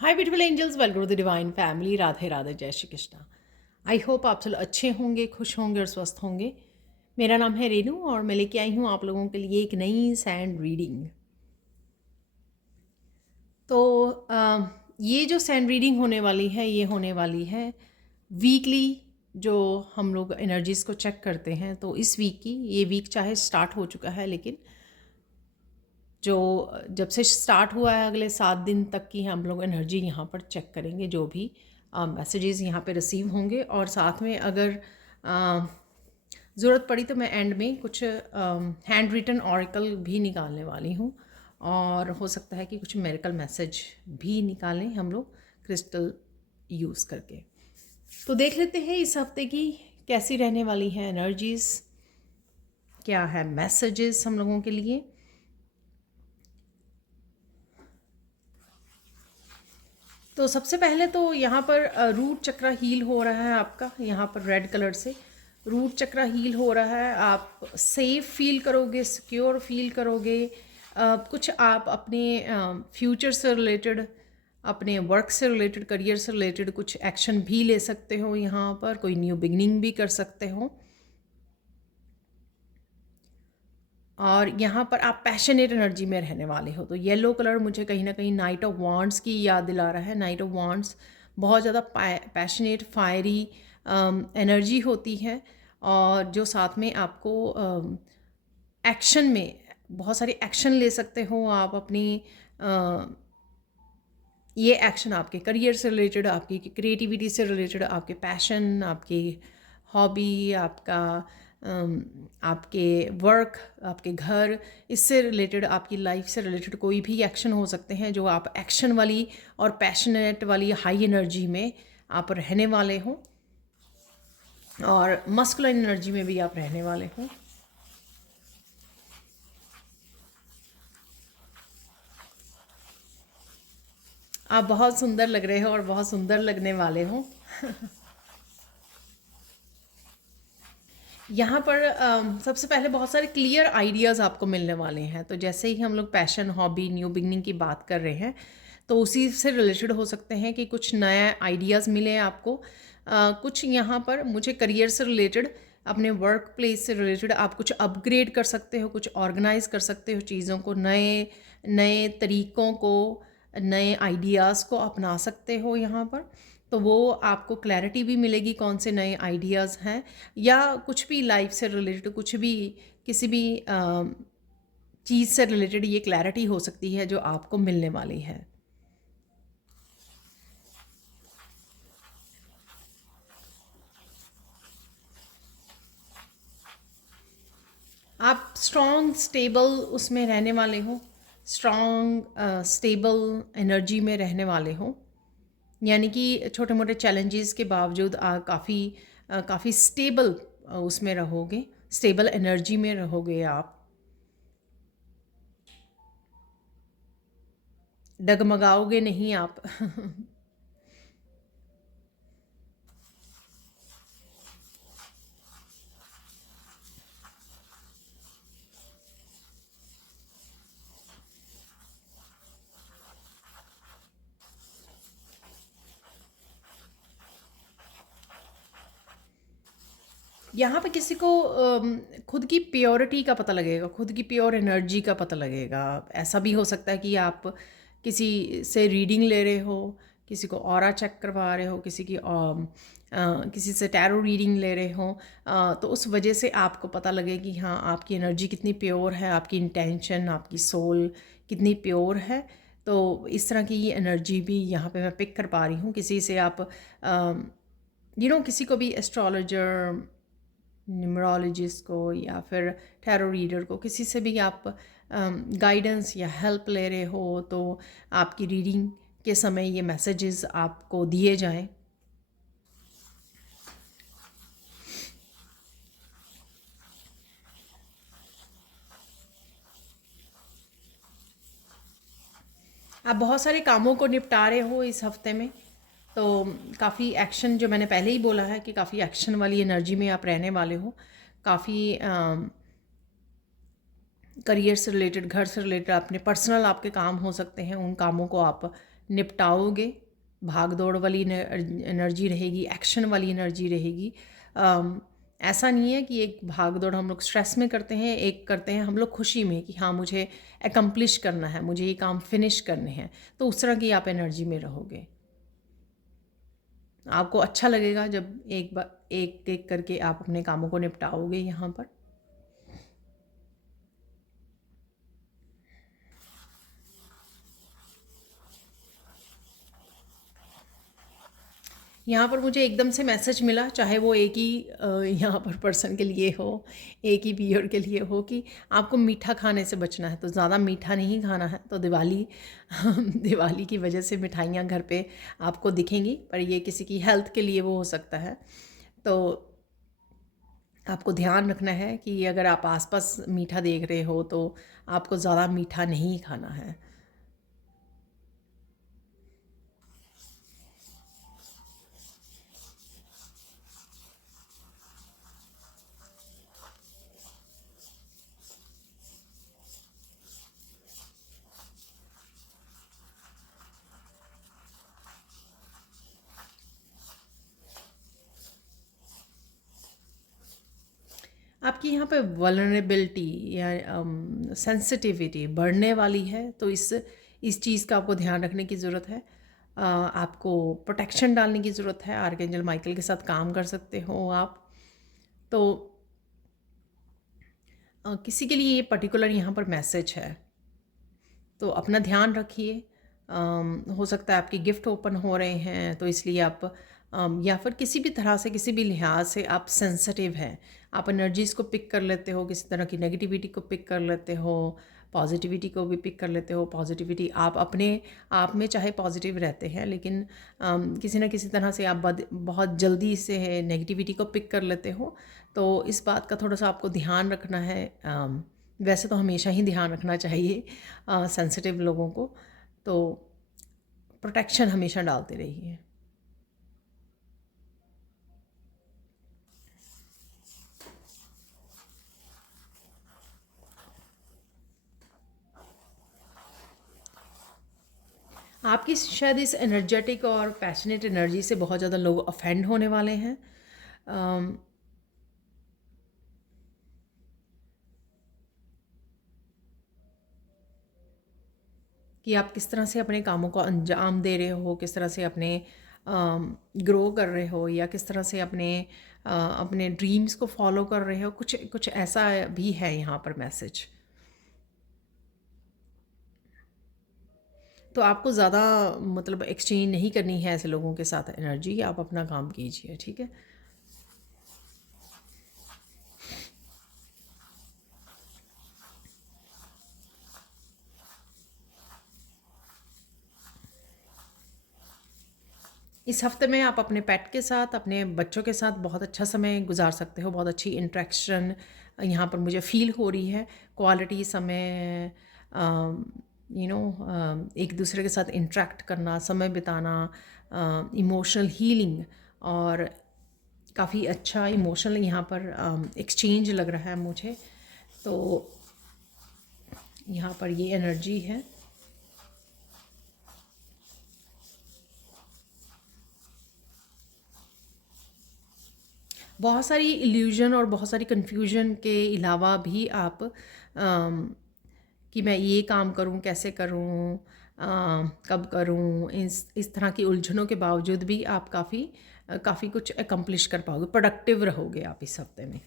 Hi beautiful angels, welcome to the divine family. Radhe Radhe, जय Shri Krishna. I hope आप सब अच्छे होंगे, खुश होंगे और स्वस्थ होंगे। मेरा नाम है रेनू और मैं लेके आई हूँ आप लोगों के लिए एक नई सैंड रीडिंग। तो ये जो सैंड रीडिंग होने वाली है, ये होने वाली है वीकली। जो हम लोग एनर्जीज़ को चेक करते हैं, तो इस वीक की, ये वीक चाहे स्टार्ट हो चुका है, लेकिन जो जब से स्टार्ट हुआ है अगले 7 दिन तक की हम लोग एनर्जी यहाँ पर चेक करेंगे। जो भी मैसेजेस यहाँ पे रिसीव होंगे, और साथ में अगर ज़रूरत पड़ी तो मैं एंड में कुछ हैंड रिटन ऑरिकल भी निकालने वाली हूँ, और हो सकता है कि कुछ मेरिकल मैसेज भी निकालें हम लोग क्रिस्टल यूज़ करके। तो देख लेते हैं इस हफ्ते की कैसी रहने वाली है एनर्जीज़, क्या है मैसेजेस हम लोगों के लिए। तो सबसे पहले तो यहाँ पर रूट चक्रा हील हो रहा है आपका, यहाँ पर रेड कलर से रूट चक्रा हील हो रहा है। आप सेफ फील करोगे, सिक्योर फील करोगे। कुछ आप अपने फ्यूचर से रिलेटेड, अपने वर्क से रिलेटेड, करियर से रिलेटेड कुछ एक्शन भी ले सकते हो। यहाँ पर कोई न्यू बिगनिंग भी कर सकते हो, और यहाँ पर आप पैशनेट एनर्जी में रहने वाले हो। तो येलो कलर मुझे कहीं ना कहीं नाइट ऑफ वांड्स की याद दिला रहा है। नाइट ऑफ वांड्स बहुत ज़्यादा पैशनेट, फायरी एनर्जी होती है, और जो साथ में आपको एक्शन में बहुत सारे एक्शन ले सकते हो आप अपनी। ये एक्शन आपके करियर से रिलेटेड, आपकी क्रिएटिविटी से रिलेटेड, आपके पैशन, आपकी हॉबी, आपका आपके वर्क, आपके घर, इससे रिलेटेड, आपकी लाइफ से रिलेटेड कोई भी एक्शन हो सकते हैं जो आप एक्शन वाली और पैशनेट वाली हाई एनर्जी में आप रहने वाले हो, और मस्कुलाइन एनर्जी में भी आप रहने वाले हो। आप बहुत सुंदर लग रहे हो और बहुत सुंदर लगने वाले हो। यहाँ पर सबसे पहले बहुत सारे क्लियर आइडियाज़ आपको मिलने वाले हैं। तो जैसे ही हम लोग पैशन, हॉबी, न्यू बिगनिंग की बात कर रहे हैं, तो उसी से रिलेटेड हो सकते हैं कि कुछ नया आइडियाज़ मिले आपको। कुछ यहाँ पर मुझे करियर से रिलेटेड, अपने वर्क प्लेस से रिलेटेड आप कुछ अपग्रेड कर सकते हो, कुछ ऑर्गेनाइज कर सकते हो चीज़ों को, नए नए तरीक़ों को, नए आइडियाज़ को अपना सकते हो यहाँ पर। तो वो आपको क्लैरिटी भी मिलेगी कौन से नए आइडियाज़ हैं, या कुछ भी लाइफ से रिलेटेड, कुछ भी किसी भी चीज़ से रिलेटेड ये क्लैरिटी हो सकती है जो आपको मिलने वाली है। आप स्ट्रॉन्ग स्टेबल उसमें रहने वाले हो, स्ट्रॉन्ग स्टेबल एनर्जी में रहने वाले हो। यानी कि छोटे मोटे चैलेंजेस के बावजूद काफ़ी स्टेबल उसमें रहोगे, स्टेबल एनर्जी में रहोगे आप। डगमगाओगे नहीं आप। यहाँ पे किसी को खुद की प्योरिटी का पता लगेगा, खुद की प्योर एनर्जी का पता लगेगा। ऐसा भी हो सकता है कि आप किसी से रीडिंग ले रहे हो, किसी को ऑरा चेक करवा रहे हो, किसी से टैरो रीडिंग ले रहे हो, तो उस वजह से आपको पता लगे कि हाँ, आपकी एनर्जी कितनी प्योर है, आपकी इंटेंशन, आपकी सोल कितनी प्योर है। तो इस तरह की ये एनर्जी भी यहाँ पे मैं पिक कर पा रही हूँ। किसी से आप किसी को भी, एस्ट्रोलॉजर, न्यूमरोलॉजिस्ट को, या फिर टैरो रीडर को, किसी से भी आप गाइडेंस या हेल्प ले रहे हो, तो आपकी रीडिंग के समय ये मैसेजेस आपको दिए जाएं। आप बहुत सारे कामों को निपटा रहे हो इस हफ्ते में, तो काफ़ी एक्शन, जो मैंने पहले ही बोला है कि काफ़ी एक्शन वाली एनर्जी में आप रहने वाले हो। काफ़ी करियर से रिलेटेड, घर से रिलेटेड, अपने पर्सनल आपके काम हो सकते हैं, उन कामों को आप निपटाओगे। भाग दौड़ वाली एनर्जी रहेगी, एक्शन वाली एनर्जी रहेगी। ऐसा नहीं है कि एक भाग दौड़ हम लोग स्ट्रेस में करते हैं, एक करते हैं हम लोग खुशी में कि हाँ मुझे एकम्प्लिश करना है, मुझे ये काम फिनिश करने हैं। तो उस तरह की आप एनर्जी में रहोगे। आपको अच्छा लगेगा जब एक बार एक एक करके आप अपने कामों को निपटाओगे यहाँ पर। यहाँ पर मुझे एकदम से मैसेज मिला, चाहे वो एक ही यहाँ पर पर्सन के लिए हो, एक ही व्यूअर के लिए हो, कि आपको मीठा खाने से बचना है, तो ज़्यादा मीठा नहीं खाना है। तो दिवाली दिवाली की वजह से मिठाइयाँ घर पे आपको दिखेंगी, पर ये किसी की हेल्थ के लिए वो हो सकता है। तो आपको ध्यान रखना है कि अगर आप आसपास मीठा देख रहे हो तो आपको ज़्यादा मीठा नहीं खाना है। आपकी यहाँ पे वल्नरेबिलिटी या सेंसिटिविटी बढ़ने वाली है, तो इस चीज़ का आपको ध्यान रखने की ज़रूरत है। आपको प्रोटेक्शन डालने की ज़रूरत है। आर्कएंजल माइकल के साथ काम कर सकते हो आप। तो किसी के लिए ये पर्टिकुलर यहाँ पर मैसेज है, तो अपना ध्यान रखिए। हो सकता है आपकी गिफ्ट ओपन हो रहे हैं, तो इसलिए आप या फिर किसी भी तरह से, किसी भी लिहाज से आप सेंसिटिव हैं। आप एनर्जीज़ को पिक कर लेते हो, किसी तरह की नेगेटिविटी को पिक कर लेते हो, पॉजिटिविटी को भी पिक कर लेते हो। पॉजिटिविटी आप अपने आप में चाहे पॉजिटिव रहते हैं, लेकिन किसी न किसी तरह से आप बहुत जल्दी से नेगेटिविटी को पिक कर लेते हो। तो इस बात का थोड़ा सा आपको ध्यान रखना है। वैसे तो हमेशा ही ध्यान रखना चाहिए सेंसिटिव लोगों को, तो प्रोटेक्शन हमेशा डालते रहिए। आपकी शायद इस एनर्जेटिक और पैशनेट एनर्जी से बहुत ज़्यादा लोग ऑफेंड होने वाले हैं। कि आप किस तरह से अपने कामों को अंजाम दे रहे हो, किस तरह से अपने ग्रो कर रहे हो, या किस तरह से अपने ड्रीम्स को फॉलो कर रहे हो। कुछ कुछ ऐसा भी है यहाँ पर मैसेज। तो आपको ज़्यादा मतलब एक्सचेंज नहीं करनी है ऐसे लोगों के साथ एनर्जी। आप अपना काम कीजिए, ठीक है। इस हफ्ते में आप अपने पेट के साथ, अपने बच्चों के साथ बहुत अच्छा समय गुजार सकते हो। बहुत अच्छी इंटरेक्शन यहाँ पर मुझे फ़ील हो रही है। क्वालिटी समय, एक दूसरे के साथ इंटरेक्ट करना, समय बिताना, इमोशनल हीलिंग, और काफ़ी अच्छा इमोशनल यहाँ पर एक्सचेंज लग रहा है मुझे। तो यहाँ पर ये एनर्जी है। बहुत सारी इल्यूजन और बहुत सारी कन्फ्यूजन के अलावा भी आप कि मैं ये काम करूं, कैसे करूं, कब करूं, इस तरह की उलझनों के बावजूद भी आप काफ़ी कुछ एकम्प्लिश कर पाओगे। प्रोडक्टिव रहोगे आप इस हफ्ते में।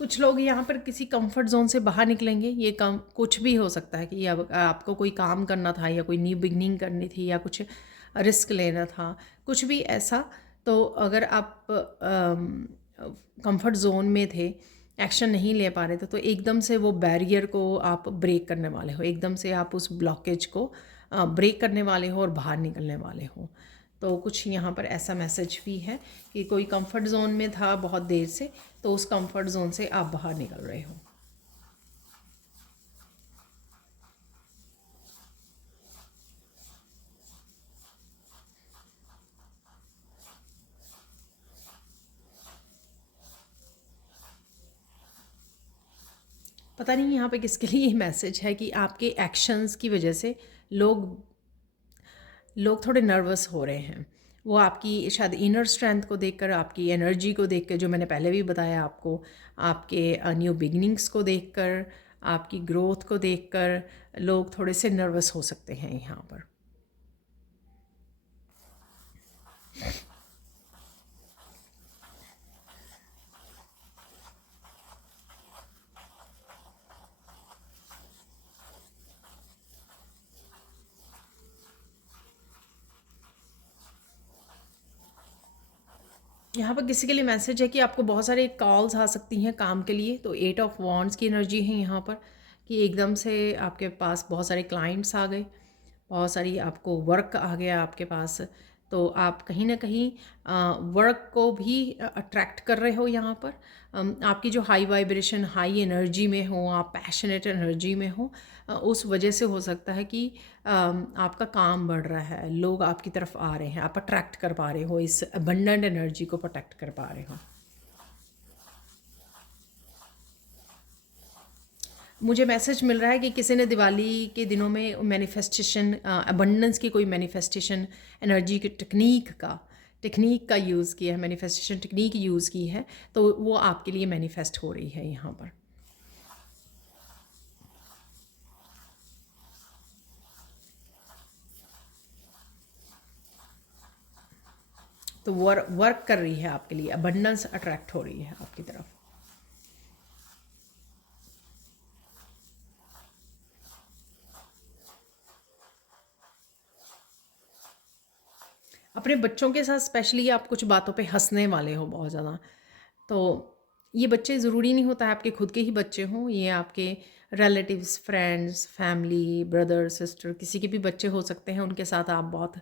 कुछ लोग यहाँ पर किसी कंफर्ट जोन से बाहर निकलेंगे। ये काम कुछ भी हो सकता है कि अब आपको कोई काम करना था, या कोई न्यू बिगनिंग करनी थी, या कुछ रिस्क लेना था, कुछ भी ऐसा। तो अगर आप कंफर्ट जोन में थे, एक्शन नहीं ले पा रहे थे, तो एकदम से वो बैरियर को आप ब्रेक करने वाले हो। एकदम से आप उस ब्लॉकेज को ब्रेक करने वाले हो और बाहर निकलने वाले हो। तो कुछ यहाँ पर ऐसा मैसेज भी है कि कोई कंफर्ट जोन में था बहुत देर से, तो उस कंफर्ट जोन से आप बाहर निकल रहे हो। पता नहीं यहाँ पे किसके लिए ये मैसेज है कि आपके एक्शंस की वजह से लोग लोग थोड़े नर्वस हो रहे हैं। वो आपकी शायद इनर स्ट्रेंथ को देखकर, आपकी एनर्जी को देखकर, जो मैंने पहले भी बताया आपको, आपके न्यू बिगिनिंग्स को देखकर, आपकी ग्रोथ को देखकर लोग थोड़े से नर्वस हो सकते हैं यहाँ पर। यहाँ पर किसी के लिए मैसेज है कि आपको बहुत सारे कॉल्स आ सकती हैं काम के लिए। तो 8 ऑफ वॉन्ड्स की एनर्जी है यहाँ पर कि एकदम से आपके पास बहुत सारे क्लाइंट्स आ गए, बहुत सारी आपको वर्क आ गया आपके पास। तो आप कहीं ना कहीं वर्क को भी अट्रैक्ट कर रहे हो यहाँ पर। आपकी जो हाई वाइब्रेशन, हाई एनर्जी में हो, आप पैशनेट एनर्जी में हो, उस वजह से हो सकता है कि आपका काम बढ़ रहा है, लोग आपकी तरफ आ रहे हैं, आप अट्रैक्ट कर पा रहे हो, इस अबंडेंट एनर्जी को प्रोटेक्ट कर पा रहे हो। मुझे मैसेज मिल रहा है कि किसी ने दिवाली के दिनों में मैनिफेस्टेशन, अबंडेंस की कोई मैनिफेस्टेशन एनर्जी की टेक्निक का यूज़ किया है, मैनिफेस्टेशन टेक्निक यूज़ की है, तो वो आपके लिए मैनिफेस्ट हो रही है यहाँ पर। तो वर्क कर रही है आपके लिए, अबंडेंस अट्रैक्ट हो रही है आपकी तरफ। अपने बच्चों के साथ स्पेशली आप कुछ बातों पे हंसने वाले हो बहुत ज़्यादा। तो ये बच्चे ज़रूरी नहीं होता है आपके खुद के ही बच्चे हों, ये आपके relatives, friends, family, brother, sister, किसी के भी बच्चे हो सकते हैं। उनके साथ आप बहुत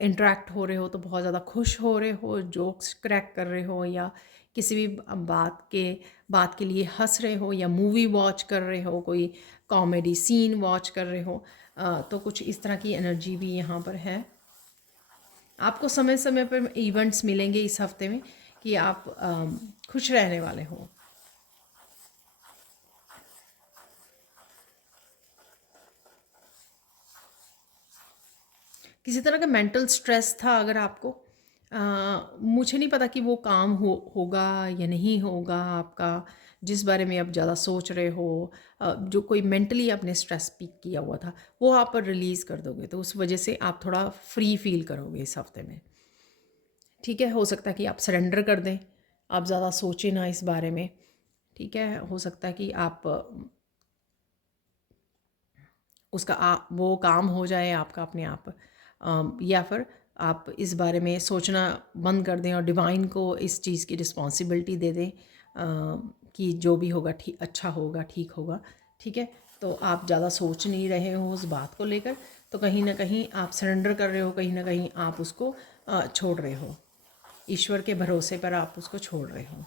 इंटरेक्ट हो रहे हो, तो बहुत ज़्यादा खुश हो रहे हो, जोक्स क्रैक कर रहे हो, या किसी भी बात के लिए हंस रहे हो, या मूवी वॉच कर रहे हो, कोई कॉमेडी सीन वॉच कर रहे हो। तो कुछ इस तरह की एनर्जी भी यहाँ पर है। आपको समय समय पर इवेंट्स मिलेंगे इस हफ्ते में कि आप खुश रहने वाले हो। किसी तरह का मेंटल स्ट्रेस था अगर आपको, मुझे नहीं पता कि वो काम होगा या नहीं होगा आपका, जिस बारे में आप ज़्यादा सोच रहे हो, जो कोई मेंटली आपने स्ट्रेस पीक किया हुआ था, वो आप रिलीज़ कर दोगे, तो उस वजह से आप थोड़ा फ्री फील करोगे इस हफ्ते में। ठीक है, हो सकता है कि आप सरेंडर कर दें, आप ज़्यादा सोचें ना इस बारे में। ठीक है, हो सकता है कि आप वो काम हो जाए आपका अपने आप, या फिर आप इस बारे में सोचना बंद कर दें और डिवाइन को इस चीज़ की रिस्पॉन्सिबिलिटी दे दें कि जो भी होगा ठीक, अच्छा होगा, ठीक होगा। ठीक है, तो आप ज़्यादा सोच नहीं रहे हो उस बात को लेकर, तो कहीं ना कहीं आप सरेंडर कर रहे हो, कहीं ना कहीं आप उसको छोड़ रहे हो, ईश्वर के भरोसे पर आप उसको छोड़ रहे हो।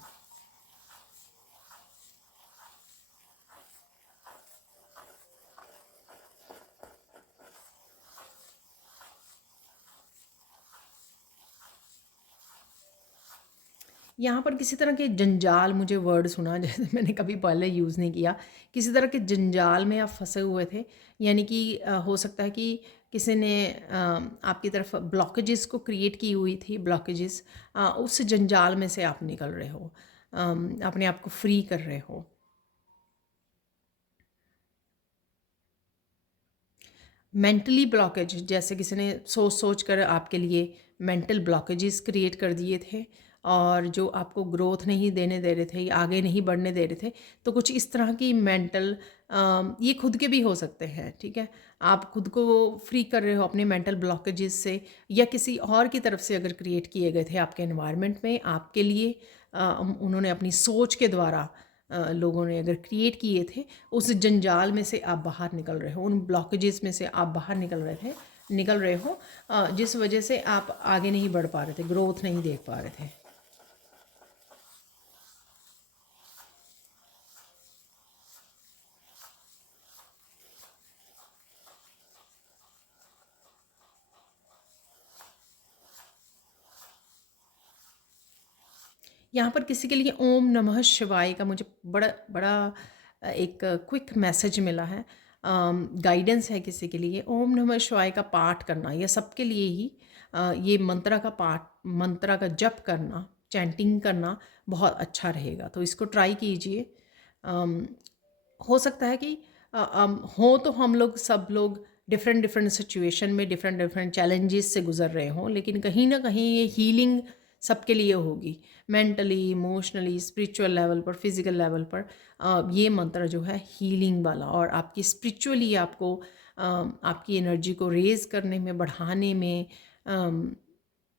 यहाँ पर किसी तरह के जंजाल, मुझे वर्ड सुना जैसे मैंने कभी पहले यूज़ नहीं किया, किसी तरह के जंजाल में आप फंसे हुए थे। यानी कि हो सकता है कि किसी ने आपकी तरफ ब्लॉकेजेस को क्रिएट की हुई थी, ब्लॉकेजेस, उस जंजाल में से आप निकल रहे हो, अपने आप को फ्री कर रहे हो। मेंटली ब्लॉकेज, जैसे किसी ने सोच सोच कर आपके लिए मेंटल ब्लॉकेजेस क्रिएट कर दिए थे, और जो आपको ग्रोथ नहीं देने दे रहे थे, या आगे नहीं बढ़ने दे रहे थे। तो कुछ इस तरह की मेंटल, ये खुद के भी हो सकते हैं। ठीक है, आप खुद को फ्री कर रहे हो अपने मेंटल ब्लॉकेजेस से, या किसी और की तरफ से अगर क्रिएट किए गए थे आपके एनवायरनमेंट में आपके लिए, उन्होंने अपनी सोच के द्वारा लोगों ने अगर क्रिएट किए थे, उस जंजाल में से आप बाहर निकल रहे हो, उन ब्लॉकेजेस में से आप बाहर निकल रहे थे, निकल रहे हो, जिस वजह से आप आगे नहीं बढ़ पा रहे थे, ग्रोथ नहीं देख पा रहे थे। यहाँ पर किसी के लिए ओम नमः शिवाय का मुझे बड़ा बड़ा एक क्विक मैसेज मिला है, गाइडेंस है किसी के लिए। ओम नमः शिवाय का पाठ करना या सबके लिए ही ये मंत्रा का पाठ, मंत्रा का जप करना, चैंटिंग करना बहुत अच्छा रहेगा, तो इसको ट्राई कीजिए। अम, हो सकता है कि हो तो हम लोग सब लोग डिफरेंट डिफरेंट सिचुएशन में डिफरेंट डिफरेंट चैलेंजेस से गुजर रहे हों, लेकिन कहीं ना कहीं ये हीलिंग सबके लिए होगी, मेंटली, इमोशनली, स्पिरिचुअल लेवल पर, फिजिकल लेवल पर। ये मंत्र जो है हीलिंग वाला, और आपकी स्पिरिचुअली आपको आपकी एनर्जी को रेज करने में, बढ़ाने में,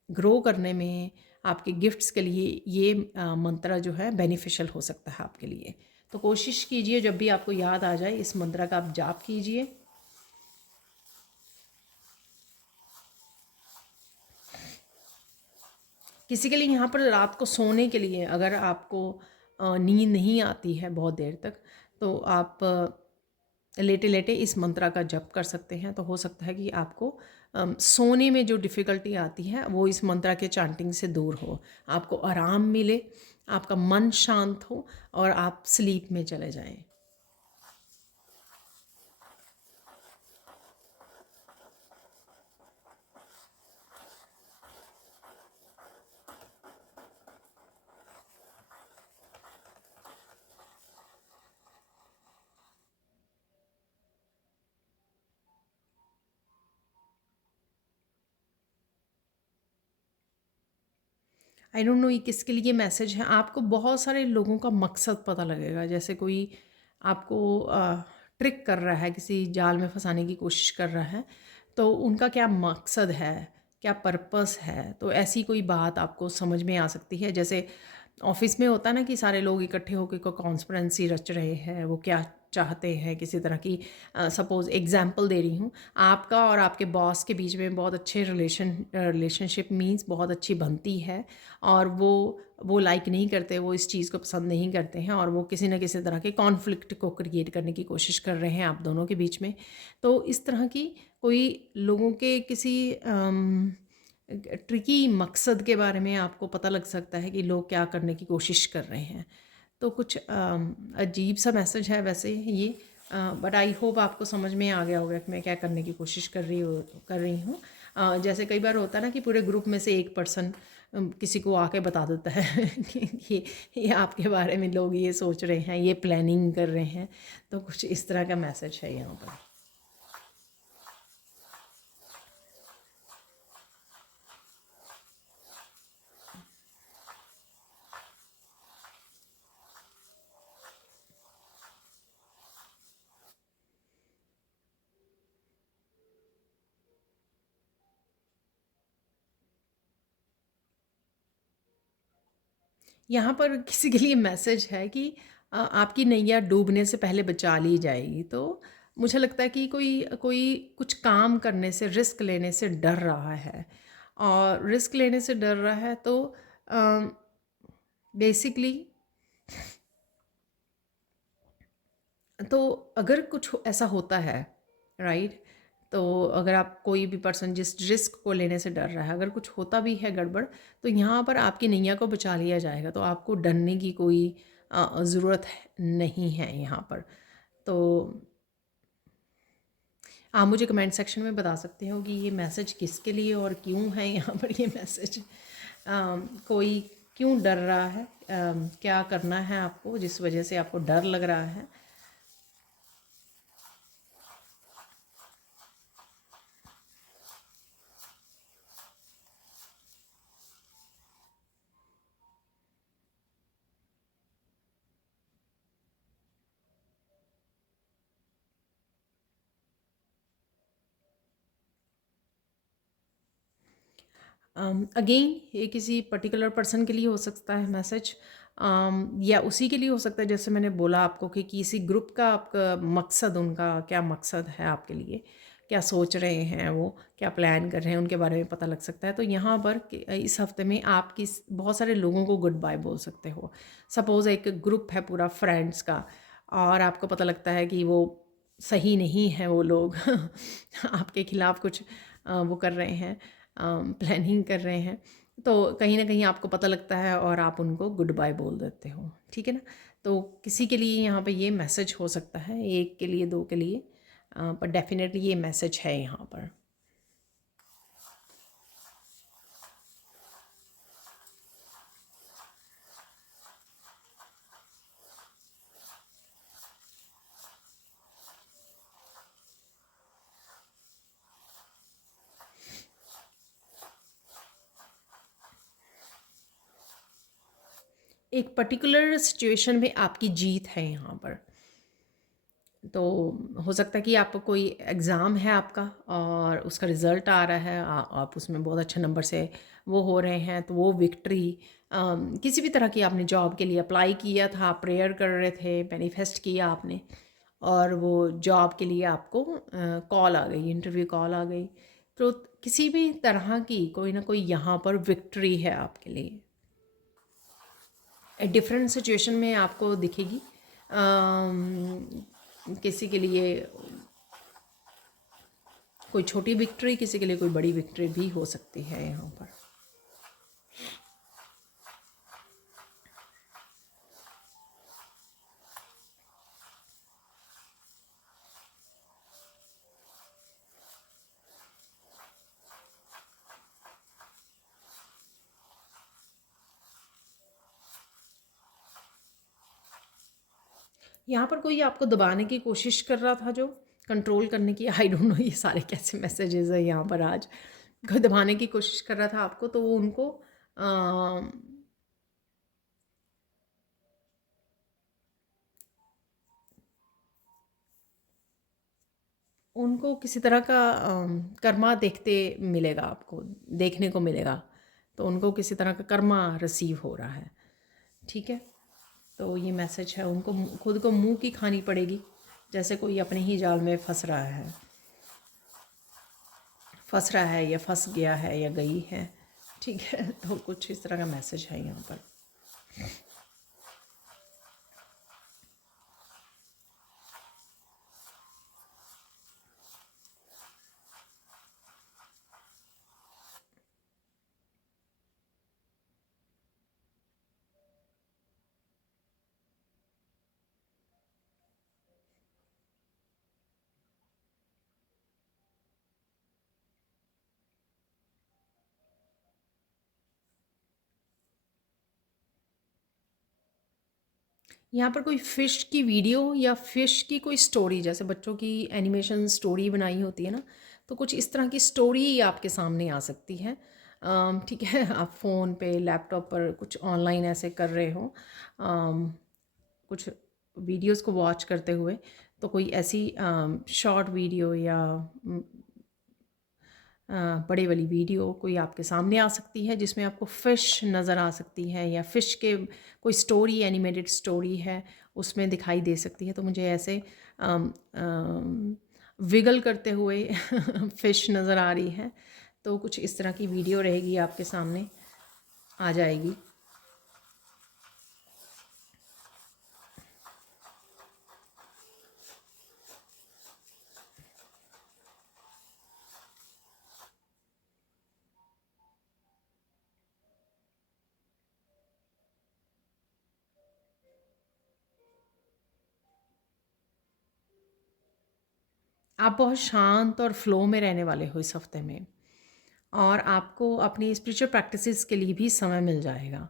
ग्रो करने में, आपके गिफ्ट्स के लिए ये मंत्र जो है बेनिफिशियल हो सकता है आपके लिए। तो कोशिश कीजिए जब भी आपको याद आ जाए इस मंत्र का आप जाप कीजिए। किसी के लिए यहाँ पर रात को सोने के लिए, अगर आपको नींद नहीं आती है बहुत देर तक, तो आप लेटे लेटे इस मंत्रा का जप कर सकते हैं। तो हो सकता है कि आपको सोने में जो डिफ़िकल्टी आती है वो इस मंत्रा के चांटिंग से दूर हो, आपको आराम मिले, आपका मन शांत हो और आप स्लीप में चले जाएं। आई डोंट नो ये किसके लिए मैसेज है। आपको बहुत सारे लोगों का मकसद पता लगेगा, जैसे कोई आपको ट्रिक कर रहा है, किसी जाल में फंसाने की कोशिश कर रहा है, तो उनका क्या मकसद है, क्या पर्पस है, तो ऐसी कोई बात आपको समझ में आ सकती है। जैसे ऑफिस में होता है ना कि सारे लोग इकट्ठे होकर कोई कॉन्स्पिरेंसी रच रहे हैं, वो क्या चाहते हैं, किसी तरह की सपोज़ एग्जांपल दे रही हूँ, आपका और आपके बॉस के बीच में बहुत अच्छे रिलेशनशिप मींस बहुत अच्छी बनती है, और वो लाइक नहीं करते, वो इस चीज़ को पसंद नहीं करते हैं, और वो किसी न किसी तरह के कॉन्फ्लिक्ट को क्रिएट करने की कोशिश कर रहे हैं आप दोनों के बीच में। तो इस तरह की कोई लोगों के किसी ट्रिकी मकसद के बारे में आपको पता लग सकता है कि लोग क्या करने की कोशिश कर रहे हैं। तो कुछ अजीब सा मैसेज है वैसे ये, बट आई होप आपको समझ में आ गया होगा कि मैं क्या करने की कोशिश कर रही हूँ। जैसे कई बार होता है ना कि पूरे ग्रुप में से एक पर्सन किसी को आके बता देता है कि ये आपके बारे में लोग ये सोच रहे हैं, ये प्लानिंग कर रहे हैं। तो कुछ इस तरह का मैसेज है यहाँ पर। यहाँ पर किसी के लिए मैसेज है कि आपकी नैया डूबने से पहले बचा ली जाएगी। तो मुझे लगता है कि कोई कोई कुछ काम करने से, रिस्क लेने से डर रहा है, और रिस्क लेने से डर रहा है, तो बेसिकली तो अगर कुछ ऐसा होता है, राइट, तो अगर आप कोई भी पर्सन जिस रिस्क को लेने से डर रहा है, अगर कुछ होता भी है गड़बड़, तो यहाँ पर आपकी नैया को बचा लिया जाएगा, तो आपको डरने की कोई ज़रूरत नहीं है यहाँ पर। तो आप मुझे कमेंट सेक्शन में बता सकते हो कि ये मैसेज किसके लिए और क्यों है यहाँ पर ये मैसेज। कोई क्यों डर रहा है, क्या करना है आपको जिस वजह से आपको डर लग रहा है। अगेन ये किसी पर्टिकुलर पर्सन के लिए हो सकता है मैसेज, या उसी के लिए हो सकता है जैसे मैंने बोला आपको कि किसी ग्रुप का आपका मकसद, उनका क्या मकसद है आपके लिए। क्या सोच रहे हैं, वो क्या प्लान कर रहे हैं, उनके बारे में पता लग सकता है। तो यहाँ पर इस हफ्ते में आप बहुत सारे लोगों को गुड बाय बोल सकते हो। सपोज़ एक ग्रुप है पूरा फ्रेंड्स का, और आपको पता लगता है कि वो सही नहीं है, वो लोग आपके खिलाफ कुछ वो कर रहे हैं, प्लानिंग कर रहे हैं। तो कहीं ना कहीं आपको पता लगता है और आप उनको गुड बाय बोल देते हो, ठीक है ना। तो किसी के लिए यहाँ पे ये मैसेज हो सकता है, एक के लिए, दो के लिए, पर डेफिनेटली ये मैसेज है यहाँ पर। एक पर्टिकुलर सिचुएशन में आपकी जीत है यहाँ पर। तो हो सकता है कि आपको कोई एग्ज़ाम है आपका और उसका रिज़ल्ट आ रहा है, आप उसमें बहुत अच्छे नंबर से वो हो रहे हैं, तो वो विक्ट्री, किसी भी तरह की आपने जॉब के लिए अप्लाई किया था, आप प्रेयर कर रहे थे, मैनिफेस्ट किया आपने, और वो जॉब के लिए आपको कॉल आ गई, इंटरव्यू कॉल आ गई। तो किसी भी तरह की कोई ना कोई यहाँ पर विक्ट्री है आपके लिए। डिफरेंट सिचुएशन में आपको दिखेगी। किसी के लिए कोई छोटी विक्ट्री, किसी के लिए कोई बड़ी विक्ट्री भी हो सकती है यहाँ पर। यहाँ पर कोई आपको दबाने की कोशिश कर रहा था, जो कंट्रोल करने की, आई डोंट नो ये सारे कैसे मैसेजेस है यहाँ पर आज। कोई दबाने की कोशिश कर रहा था आपको, तो वो उनको उनको किसी तरह का कर्मा मिलेगा, आपको देखने को मिलेगा। तो उनको किसी तरह का कर्मा रिसीव हो रहा है, ठीक है। तो ये मैसेज है, उनको खुद को मुंह की खानी पड़ेगी, जैसे कोई अपने ही जाल में फंस रहा है या फंस गया है या गई है, ठीक है। तो कुछ इस तरह का मैसेज है यहाँ पर। यहाँ पर कोई फ़िश की वीडियो या फ़िश की कोई स्टोरी, जैसे बच्चों की एनिमेशन स्टोरी बनाई होती है ना, तो कुछ इस तरह की स्टोरी आपके सामने आ सकती है। ठीक है, आप फ़ोन पे, लैपटॉप पर कुछ ऑनलाइन ऐसे कर रहे हो, कुछ वीडियोस को वॉच करते हुए, तो कोई ऐसी शॉर्ट वीडियो या बड़े वाली वीडियो कोई आपके सामने आ सकती है, जिसमें आपको फ़िश नज़र आ सकती है, या फ़िश के कोई स्टोरी, एनिमेटेड स्टोरी है, उसमें दिखाई दे सकती है। तो मुझे ऐसे विगल करते हुए फ़िश नज़र आ रही है। तो कुछ इस तरह की वीडियो रहेगी, आपके सामने आ जाएगी। आप बहुत शांत और फ्लो में रहने वाले हो इस हफ्ते में, और आपको अपनी स्पिरिचुअल प्रैक्टिसेस के लिए भी समय मिल जाएगा,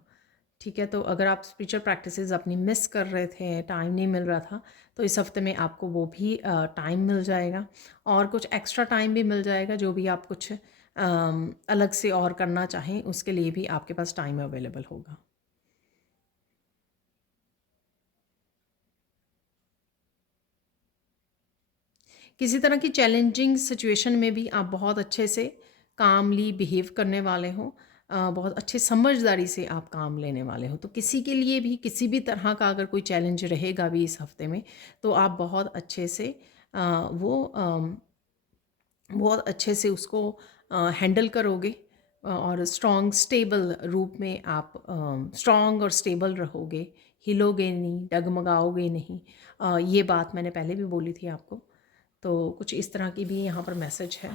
ठीक है। तो अगर आप स्पिरिचुअल प्रैक्टिसेस अपनी मिस कर रहे थे, टाइम नहीं मिल रहा था, तो इस हफ्ते में आपको वो भी टाइम मिल जाएगा, और कुछ एक्स्ट्रा टाइम भी मिल जाएगा, जो भी आप कुछ अलग से और करना चाहें, उसके लिए भी आपके पास टाइम अवेलेबल होगा। किसी तरह की चैलेंजिंग सिचुएशन में भी आप बहुत अच्छे से कामली बिहेव करने वाले हो, बहुत अच्छे समझदारी से आप काम लेने वाले हो। तो किसी के लिए भी किसी भी तरह का अगर कोई चैलेंज रहेगा भी इस हफ्ते में, तो आप बहुत अच्छे से वो बहुत अच्छे से उसको हैंडल करोगे और स्ट्रॉन्ग स्टेबल रूप में आप स्ट्रॉन्ग और स्टेबल रहोगे, हिलोगे नहीं, डगमगाओगे नहीं। ये बात मैंने पहले भी बोली थी आपको। तो कुछ इस तरह की भी यहाँ पर मैसेज है।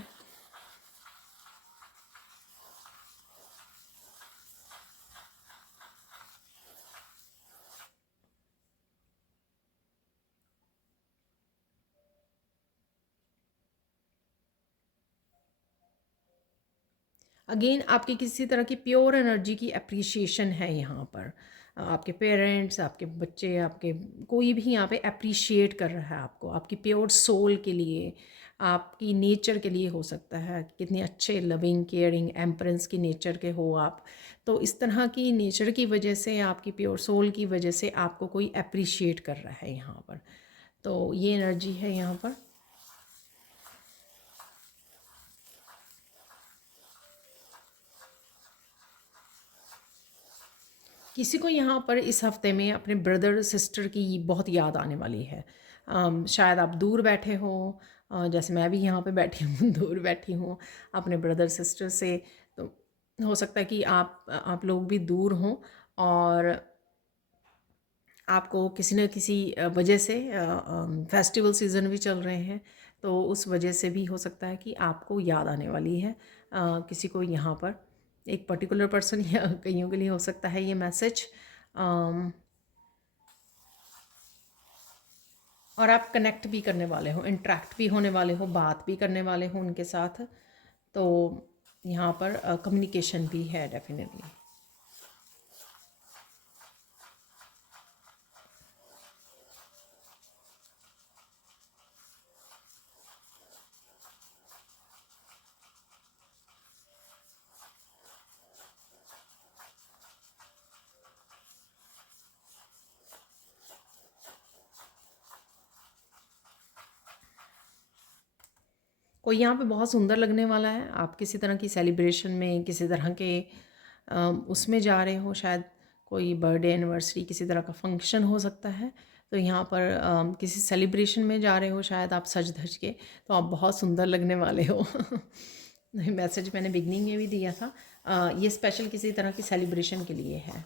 अगेन आपकी किसी तरह की प्योर एनर्जी की अप्रिसिएशन है यहाँ पर। आपके पेरेंट्स, आपके बच्चे, आपके कोई भी यहाँ पे अप्रिशिएट कर रहा है आपको, आपकी प्योर सोल के लिए, आपकी नेचर के लिए हो सकता है। कितने अच्छे लविंग केयरिंग एम्परेंस की नेचर के हो आप। तो इस तरह की नेचर की वजह से, आपकी प्योर सोल की वजह से आपको कोई अप्रिशिएट कर रहा है यहाँ पर। तो ये एनर्जी है यहाँ पर। किसी को यहाँ पर इस हफ्ते में अपने ब्रदर सिस्टर की बहुत याद आने वाली है। शायद आप दूर बैठे हो, जैसे मैं भी यहाँ पे बैठी हूँ दूर बैठी हूँ अपने ब्रदर सिस्टर से। तो हो सकता है कि आप लोग भी दूर हों और आपको किसी न किसी वजह से, फेस्टिवल सीज़न भी चल रहे हैं तो उस वजह से भी हो सकता है कि आपको याद आने वाली है किसी को यहाँ पर, एक पर्टिकुलर पर्सन या कईयों के लिए हो सकता है ये मैसेज। और आप कनेक्ट भी करने वाले हो, इंटरेक्ट भी होने वाले हो, बात भी करने वाले हो उनके साथ। तो यहाँ पर कम्युनिकेशन भी है डेफिनेटली। कोई यहाँ पे बहुत सुंदर लगने वाला है। आप किसी तरह की सेलिब्रेशन में, किसी तरह के उसमें जा रहे हो, शायद कोई बर्थडे एनिवर्सरी किसी तरह का फंक्शन हो सकता है। तो यहाँ पर किसी सेलिब्रेशन में जा रहे हो शायद आप सज धज के, तो आप बहुत सुंदर लगने वाले हो मैसेज मैंने बिगनिंग में भी दिया था। ये स्पेशल किसी तरह की सेलिब्रेशन के लिए है।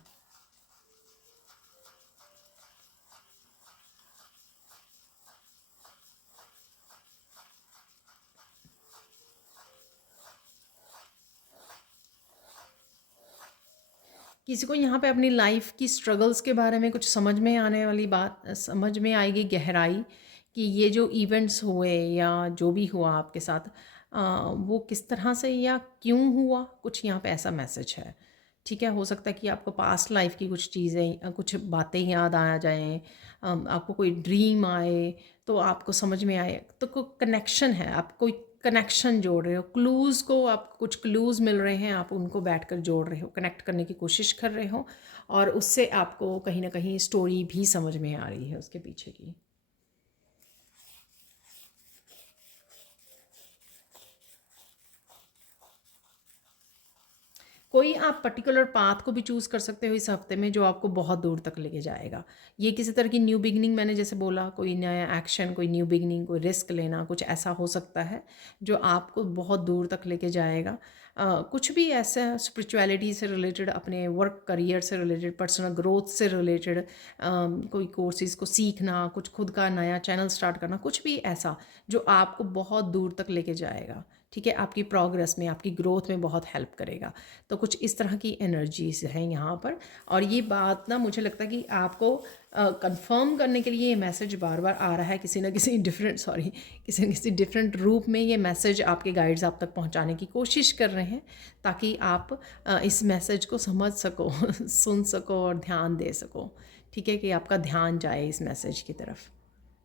किसी को यहाँ पे अपनी लाइफ की स्ट्रगल्स के बारे में कुछ समझ में आने वाली बात, समझ में आएगी गहराई कि ये जो इवेंट्स हुए या जो भी हुआ आपके साथ, वो किस तरह से या क्यों हुआ, कुछ यहाँ पे ऐसा मैसेज है। ठीक है, हो सकता है कि आपको पास्ट लाइफ की कुछ चीज़ें, कुछ बातें याद आ जाएं, आपको कोई ड्रीम आए तो आपको समझ में आए, तो कोई कनेक्शन है, आप कोई कनेक्शन जोड़ रहे हो, क्लूज़ को, आप कुछ क्लूज़ मिल रहे हैं, आप उनको बैठकर जोड़ रहे हो, कनेक्ट करने की कोशिश कर रहे हो और उससे आपको कहीं ना कहीं स्टोरी भी समझ में आ रही है उसके पीछे की। कोई आप पर्टिकुलर पाथ को भी चूज़ कर सकते हो इस हफ्ते में जो आपको बहुत दूर तक लेके जाएगा। ये किसी तरह की न्यू बिगनिंग, मैंने जैसे बोला, कोई नया एक्शन, कोई न्यू बिगनिंग, कोई रिस्क लेना, कुछ ऐसा हो सकता है जो आपको बहुत दूर तक लेके जाएगा। कुछ भी ऐसा स्पिरिचुअलिटी से रिलेटेड, अपने वर्क करियर से रिलेटेड, पर्सनल ग्रोथ से रिलेटेड, कोई कोर्सेज़ को सीखना, कुछ खुद का नया चैनल स्टार्ट करना, कुछ भी ऐसा जो आपको बहुत दूर तक लेके जाएगा। ठीक है, आपकी प्रोग्रेस में, आपकी ग्रोथ में बहुत हेल्प करेगा। तो कुछ इस तरह की एनर्जीज हैं यहाँ पर। और ये बात ना, मुझे लगता है कि आपको कंफर्म करने के लिए ये मैसेज बार बार आ रहा है, किसी ना किसी डिफरेंट, सॉरी, किसी न किसी डिफरेंट रूप में ये मैसेज आपके गाइड्स आप तक पहुँचाने की कोशिश कर रहे हैं ताकि आप इस मैसेज को समझ सको सुन सको और ध्यान दे सको। ठीक है, कि आपका ध्यान जाए इस मैसेज की तरफ।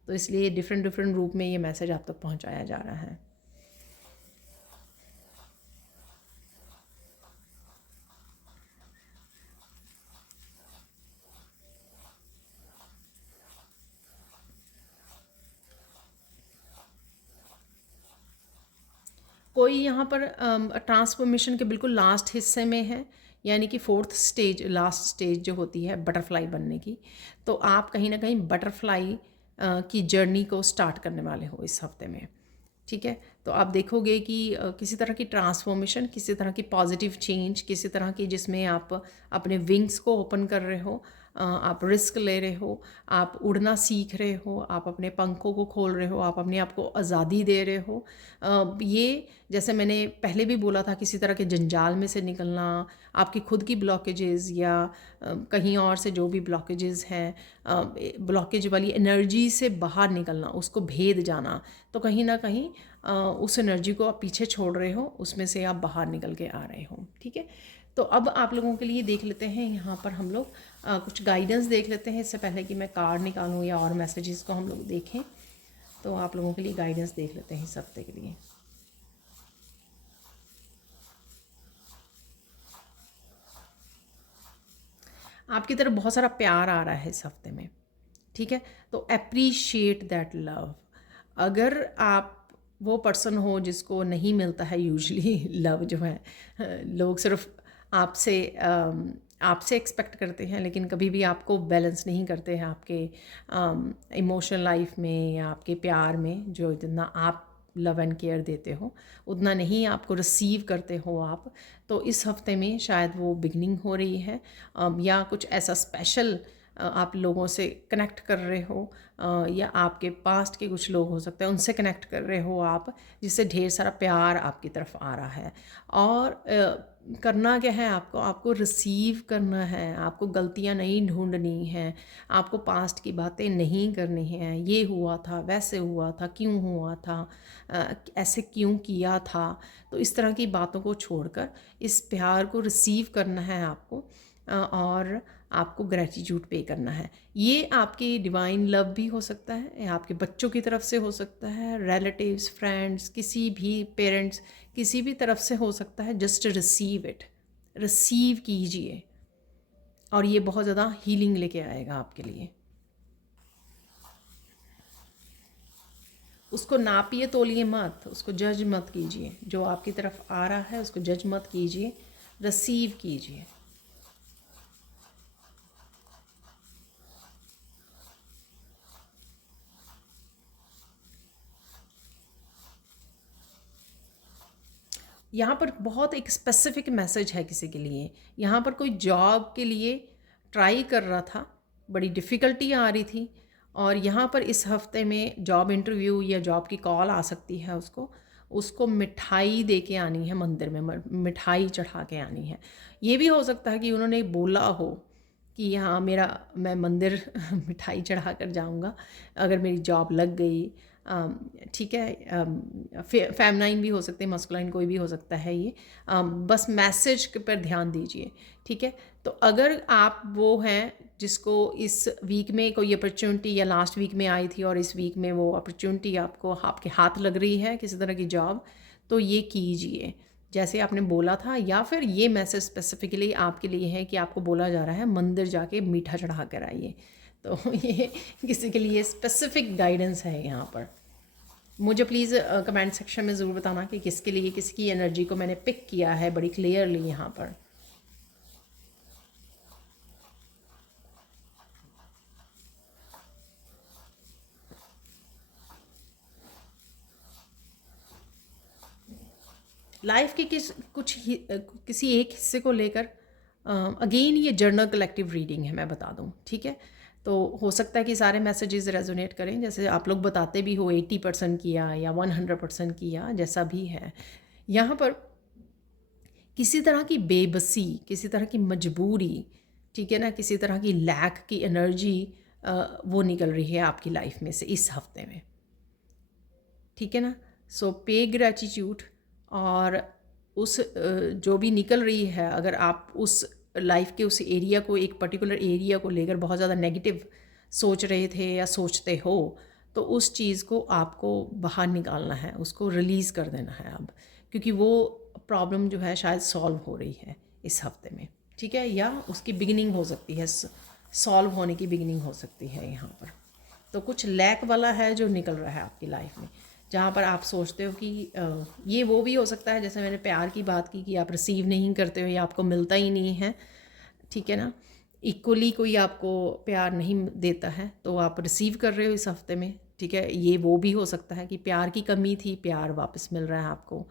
तो इसलिए डिफरेंट डिफरेंट रूप में ये मैसेज आप तक पहुँचाया जा रहा है। कोई यहाँ पर ट्रांसफॉर्मेशन के बिल्कुल लास्ट हिस्से में है, यानी कि फोर्थ स्टेज, लास्ट स्टेज जो होती है बटरफ्लाई बनने की। तो आप कहीं ना कहीं बटरफ्लाई की जर्नी को स्टार्ट करने वाले हो इस हफ्ते में। ठीक है, तो आप देखोगे कि किसी तरह की ट्रांसफॉर्मेशन, किसी तरह की पॉजिटिव चेंज, किसी तरह की जिसमें आप अपने विंग्स को ओपन कर रहे हो, आप रिस्क ले रहे हो, आप उड़ना सीख रहे हो, आप अपने पंखों को खोल रहे हो, आप अपने आप को आज़ादी दे रहे हो। ये जैसे मैंने पहले भी बोला था, किसी तरह के जंजाल में से निकलना, आपकी खुद की ब्लॉकेजेस या कहीं और से जो भी ब्लॉकेजेस हैं, ब्लॉकेज वाली एनर्जी से बाहर निकलना, उसको भेद जाना, तो कहीं ना कहीं उस एनर्जी को आप पीछे छोड़ रहे हो, उसमें से आप बाहर निकल के आ रहे हो। ठीक है, तो अब आप लोगों के लिए देख लेते हैं, यहाँ पर हम लोग कुछ गाइडेंस देख लेते हैं। इससे पहले कि मैं कार्ड निकालूँ या और मैसेजेस को हम लोग देखें, तो आप लोगों के लिए गाइडेंस देख लेते हैं इस हफ्ते के लिए। आपकी तरफ बहुत सारा प्यार आ रहा है इस हफ्ते में। ठीक है, तो अप्रिशिएट दैट लव। अगर आप वो पर्सन हो जिसको नहीं मिलता है यूजली लव जो है, लोग सिर्फ आपसे आपसे एक्सपेक्ट करते हैं, लेकिन कभी भी आपको बैलेंस नहीं करते हैं आपके इमोशनल लाइफ में या आपके प्यार में। जो जितना आप लव एंड केयर देते हो उतना नहीं आपको रिसीव करते हो आप। तो इस हफ्ते में शायद वो बिगनिंग हो रही है, या कुछ ऐसा स्पेशल आप लोगों से कनेक्ट कर रहे हो, या आपके पास्ट के कुछ लोग हो सकते हैं उनसे कनेक्ट कर रहे हो आप, जिससे ढेर सारा प्यार आपकी तरफ आ रहा है। और करना क्या है, आपको रिसीव करना है, आपको गलतियां नहीं ढूंढनी हैं, आपको पास्ट की बातें नहीं करनी हैं, ये हुआ था, वैसे हुआ था, क्यों हुआ था, ऐसे क्यों किया था। तो इस तरह की बातों को छोड़कर इस प्यार को रिसीव करना है आपको, और आपको ग्रैटिट्यूड पे करना है। ये आपकी डिवाइन लव भी हो सकता है, आपके बच्चों की तरफ से हो सकता है, रिलेटिव्स, फ्रेंड्स, किसी भी पेरेंट्स, किसी भी तरफ से हो सकता है। जस्ट रिसीव इट, रिसीव कीजिए, और ये बहुत ज़्यादा हीलिंग लेके आएगा आपके लिए। उसको नापिए तोलिए मत, उसको जज मत कीजिए। जो आपकी तरफ आ रहा है उसको जज मत कीजिए, रिसीव कीजिए। यहाँ पर बहुत एक स्पेसिफिक मैसेज है किसी के लिए। यहाँ पर कोई जॉब के लिए ट्राई कर रहा था, बड़ी डिफ़िकल्टी आ रही थी, और यहाँ पर इस हफ्ते में जॉब इंटरव्यू या जॉब की कॉल आ सकती है उसको। उसको मिठाई दे के आनी है, मंदिर में मिठाई चढ़ा के आनी है। ये भी हो सकता है कि उन्होंने बोला हो कि हाँ मैं मंदिर मिठाई चढ़ा कर जाऊँगा अगर मेरी जॉब लग गई। ठीक है, फेमनाइन भी हो सकते हैं, मस्कुलाइन कोई भी हो सकता है ये। बस मैसेज पर ध्यान दीजिए। ठीक है, तो अगर आप वो हैं जिसको इस वीक में कोई अपॉर्चुनिटी या लास्ट वीक में आई थी और इस वीक में वो अपॉर्चुनिटी आपको आपके हाथ लग रही है किसी तरह की जॉब, तो ये कीजिए जैसे आपने बोला था। या फिर ये मैसेज स्पेसिफिकली आपके लिए है कि आपको बोला जा रहा है मंदिर जाके मीठा चढ़ा कर आइए। तो ये किसी के लिए स्पेसिफिक गाइडेंस है यहाँ पर। मुझे प्लीज़ कमेंट सेक्शन में ज़रूर बताना कि किसके लिए किसकी एनर्जी को मैंने पिक किया है बड़ी क्लियरली यहाँ पर। लाइफ के किसी एक हिस्से को लेकर, अगेन ये जर्नल कलेक्टिव रीडिंग है, मैं बता दूँ। ठीक है, तो हो सकता है कि सारे मैसेजेस रेजोनेट करें, जैसे आप लोग बताते भी हो 80% किया या 100% किया, जैसा भी है। यहाँ पर किसी तरह की बेबसी, किसी तरह की मजबूरी, ठीक है ना, किसी तरह की लैक की एनर्जी वो निकल रही है आपकी लाइफ में से इस हफ्ते में। ठीक है ना, सो पे ग्रेटिट्यूड। और उस जो भी निकल रही है, अगर आप उस लाइफ के उस एरिया को, एक पर्टिकुलर एरिया को लेकर बहुत ज़्यादा नेगेटिव सोच रहे थे या सोचते हो, तो उस चीज़ को आपको बाहर निकालना है, उसको रिलीज़ कर देना है अब, क्योंकि वो प्रॉब्लम जो है शायद सॉल्व हो रही है इस हफ्ते में। ठीक है, या उसकी बिगिनिंग हो सकती है, सॉल्व होने की बिगिनिंग हो सकती है यहाँ पर। तो कुछ लैक वाला है जो निकल रहा है आपकी लाइफ में, जहाँ पर आप सोचते हो कि ये वो भी हो सकता है, जैसे मैंने प्यार की बात की कि आप रिसीव नहीं करते हो या आपको मिलता ही नहीं है। ठीक है ना, इक्वली कोई आपको प्यार नहीं देता है, तो आप रिसीव कर रहे हो इस हफ्ते में। ठीक है, ये वो भी हो सकता है कि प्यार की कमी थी, प्यार वापस मिल रहा है आपको।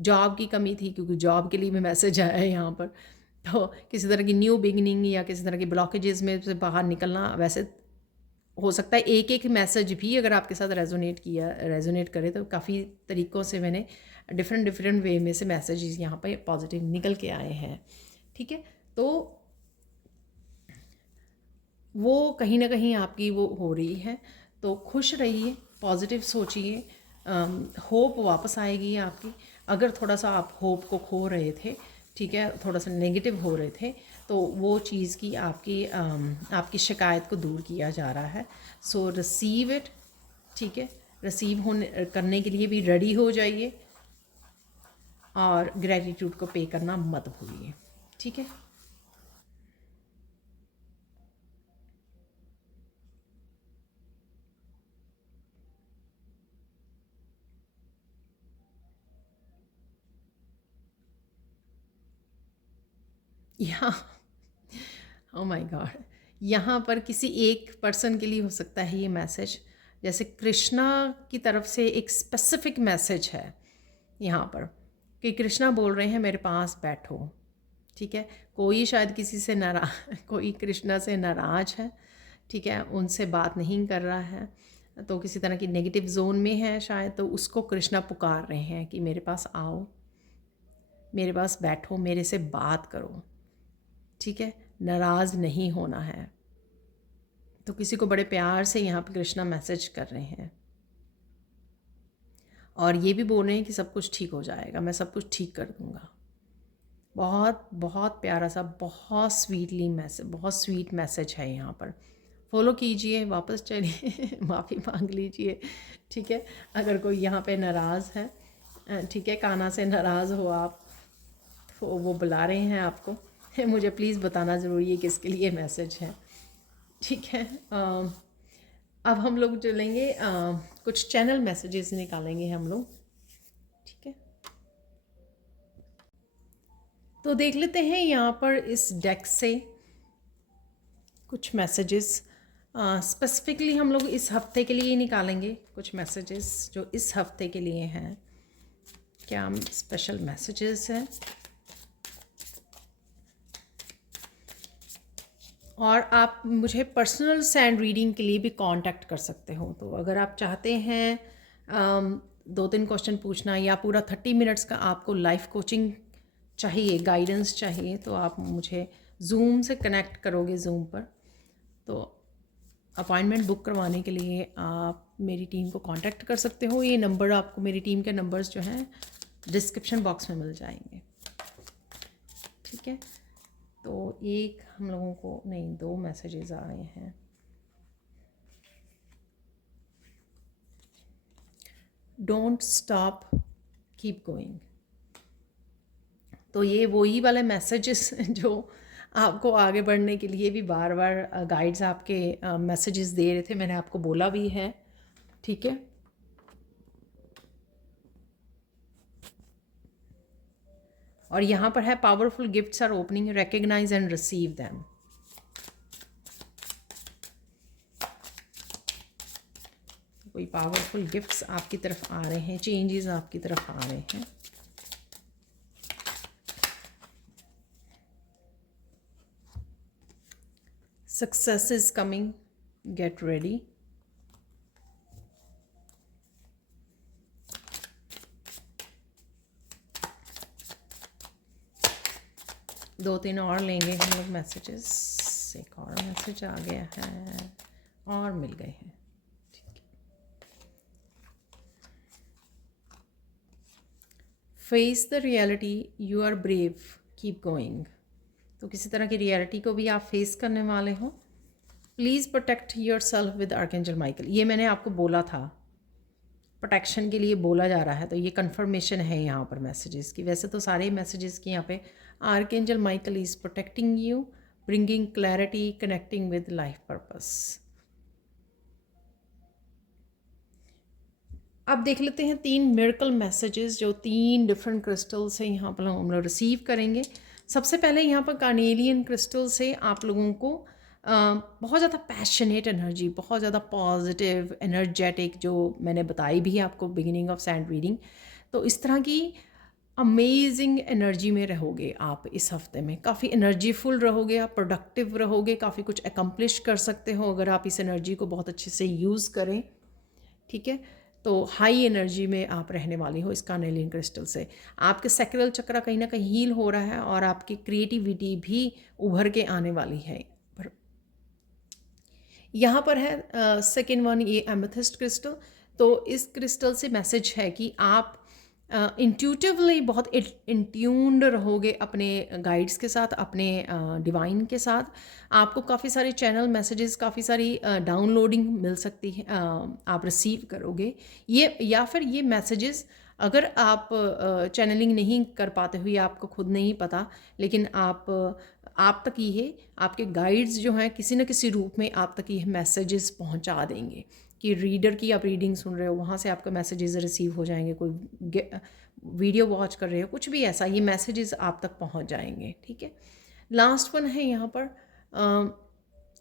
जॉब की कमी थी, क्योंकि जॉब के लिए भी मैसेज आया है यहाँ पर। तो किसी तरह की न्यू बिगिनिंग या किसी तरह की ब्लॉकेजेस में से बाहर निकलना, वैसे हो सकता है एक एक मैसेज भी अगर आपके साथ रेजोनेट करे तो काफ़ी तरीक़ों से मैंने डिफरेंट डिफरेंट वे में से मैसेजेस यहाँ पर पॉजिटिव निकल के आए हैं। ठीक है, तो वो कहीं ना कहीं आपकी वो हो रही है, तो खुश रहिए, पॉजिटिव सोचिए, होप वापस आएगी आपकी। अगर थोड़ा सा आप होप को खो रहे थे, ठीक है, थोड़ा सा नेगेटिव हो रहे थे, तो वो चीज़ की आपकी शिकायत को दूर किया जा रहा है। सो रिसीव इट, ठीक है, रिसीव होने करने के लिए भी रेडी हो जाइए, और ग्रेटिट्यूड को पे करना मत भूलिए। ठीक है, यहाँ ओ माय गॉड, यहाँ पर किसी एक पर्सन के लिए हो सकता है ये मैसेज, जैसे कृष्णा की तरफ से एक स्पेसिफिक मैसेज है यहाँ पर, कि कृष्णा बोल रहे हैं मेरे पास बैठो। ठीक है, कोई शायद किसी से कोई कृष्णा से नाराज़ है, ठीक है, उनसे बात नहीं कर रहा है, तो किसी तरह की नेगेटिव जोन में है शायद, तो उसको कृष्णा पुकार रहे हैं कि मेरे पास आओ, मेरे पास बैठो, मेरे से बात करो। ठीक है, नाराज़ नहीं होना है। तो किसी को बड़े प्यार से यहाँ पे कृष्णा मैसेज कर रहे हैं, और ये भी बोल रहे हैं कि सब कुछ ठीक हो जाएगा, मैं सब कुछ ठीक कर दूँगा। बहुत बहुत प्यारा सा, बहुत स्वीटली मैसेज, बहुत स्वीट मैसेज है यहाँ पर। फॉलो कीजिए, वापस चलिए माफ़ी मांग लीजिए। ठीक है, अगर कोई यहाँ पे नाराज़ है, ठीक है, काना से नाराज़ हो आप, तो वो बुला रहे हैं आपको। मुझे प्लीज़ बताना ज़रूरी है किसके लिए मैसेज है। ठीक है, अब हम लोग चलेंगे, कुछ चैनल मैसेजेस निकालेंगे हम लोग। ठीक है, तो देख लेते हैं यहाँ पर इस डेक से कुछ मैसेजेस। स्पेसिफिकली हम लोग इस हफ्ते के लिए ही निकालेंगे कुछ मैसेजेस जो इस हफ्ते के लिए हैं। क्या स्पेशल मैसेजेस हैं, और आप मुझे पर्सनल सैंड रीडिंग के लिए भी कांटेक्ट कर सकते हो। तो अगर आप चाहते हैं 2-3 क्वेश्चन पूछना, या पूरा 30 मिनट्स का आपको लाइफ कोचिंग चाहिए, गाइडेंस चाहिए, तो आप मुझे जूम से कनेक्ट करोगे, जूम पर। तो अपॉइंटमेंट बुक करवाने के लिए आप मेरी टीम को कांटेक्ट कर सकते हो। ये नंबर आपको, मेरी टीम के नंबर्स जो हैं डिस्क्रिप्शन बॉक्स में मिल जाएंगे। ठीक है, तो एक हम लोगों को नहीं, 2 मैसेजेस आ रहे हैं। Don't stop, keep going. तो ये वही वाले मैसेजेस जो आपको आगे बढ़ने के लिए भी बार बार गाइड्स आपके मैसेजेस दे रहे थे, मैंने आपको बोला भी है। ठीक है, और यहाँ पर है powerful gifts are opening, recognise and receive them. कोई पावरफुल गिफ्ट्स आपकी तरफ आ रहे हैं, चेंजेस आपकी तरफ आ रहे हैं। Success is coming, get ready. दो तीन और लेंगे हम लोग मैसेजेस। एक और मैसेज आ गया है और मिल गए हैं। ठीक है, face the reality, you are brave, keep going. तो किसी तरह की रियलिटी को भी आप फेस करने वाले हो। Please protect your self with archangel Michael. ये मैंने आपको बोला था, प्रोटेक्शन के लिए बोला जा रहा है, तो ये कंफर्मेशन है यहाँ पर मैसेजेस की। वैसे तो सारे मैसेजेस की यहाँ पे archangel Michael is protecting you, bringing clarity, connecting with life purpose. अब देख लेते हैं 3 मिरेकल मैसेजेस जो 3 डिफरेंट क्रिस्टल से यहाँ पर हम लोग रिसीव करेंगे। सबसे पहले यहाँ पर कार्नेलियन क्रिस्टल से आप लोगों को बहुत ज़्यादा पैशनेट एनर्जी, बहुत ज़्यादा पॉजिटिव एनर्जेटिक, जो मैंने बताई भी है आपको बिगिनिंग ऑफ सैंड रीडिंग। तो इस तरह की अमेजिंग एनर्जी में रहोगे आप इस हफ्ते में, काफ़ी एनर्जीफुल रहोगे आप, प्रोडक्टिव रहोगे, काफ़ी कुछ एकम्प्लिश कर सकते हो अगर आप इस एनर्जी को बहुत अच्छे से यूज़ करें। ठीक है, तो हाई एनर्जी में आप रहने वाली हो इस कार्नेलियन क्रिस्टल से। आपके सैक्रल चक्र कहीं ना कहीं हील हो रहा है और आपकी क्रिएटिविटी भी उभर के आने वाली है। पर यहाँ पर है सेकेंड वन, ये एमेथिस्ट क्रिस्टल। तो इस क्रिस्टल से मैसेज है कि आप इंट्यूटिवली बहुत इंट्यून्ड रहोगे अपने गाइड्स के साथ, अपने डिवाइन के साथ। आपको काफ़ी सारे चैनल मैसेजेस, काफ़ी सारी डाउनलोडिंग मिल सकती है, आप रिसीव करोगे ये, या फिर ये मैसेजेस अगर आप चैनलिंग नहीं कर पाते हुए, आपको खुद नहीं पता, लेकिन आप तक ये आपके गाइड्स जो हैं किसी न किसी रूप में आप तक ये मैसेजेस पहुंचा देंगे। कि रीडर की आप रीडिंग सुन रहे हो, वहाँ से आपका मैसेजेस रिसीव हो जाएंगे, कोई वीडियो वॉच कर रहे हो, कुछ भी ऐसा, ये मैसेजेस आप तक पहुँच जाएंगे। ठीक है, लास्ट वन है यहाँ पर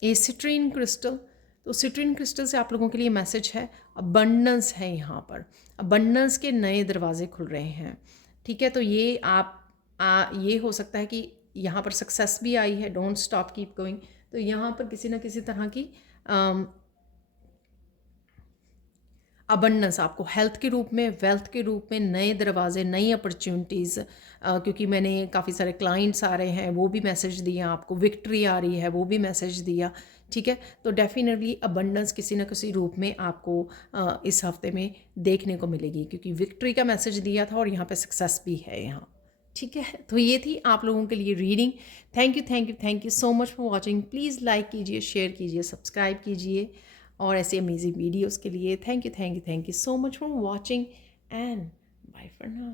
ए सिट्रीन क्रिस्टल। तो सिट्रीन क्रिस्टल से आप लोगों के लिए मैसेज है, अबंडेंस है यहाँ पर, अबंडेंस के नए दरवाजे खुल रहे हैं। ठीक है, तो ये ये हो सकता है कि यहाँ पर सक्सेस भी आई है, डोंट स्टॉप कीप गोइंग। तो यहाँ पर किसी न किसी तरह की अबंडेंस आपको हेल्थ के रूप में, वेल्थ के रूप में, नए दरवाजे, नई अपॉर्चुनिटीज़, क्योंकि मैंने काफ़ी सारे क्लाइंट्स आ रहे हैं, वो भी मैसेज दिया आपको, विक्ट्री आ रही है, वो भी मैसेज दिया। ठीक है, तो डेफिनेटली अबंडेंस किसी न किसी रूप में आपको इस हफ्ते में देखने को मिलेगी, क्योंकि विक्ट्री का मैसेज दिया था और यहाँ पे सक्सेस भी है यहाँ। ठीक है, तो ये थी आप लोगों के लिए reading. Thank you so much for watching. Please like कीजिए, शेयर कीजिए, सब्सक्राइब कीजिए और ऐसे अमेजिंग वीडियोज़ के लिए। Thank you so much for watching and bye for now.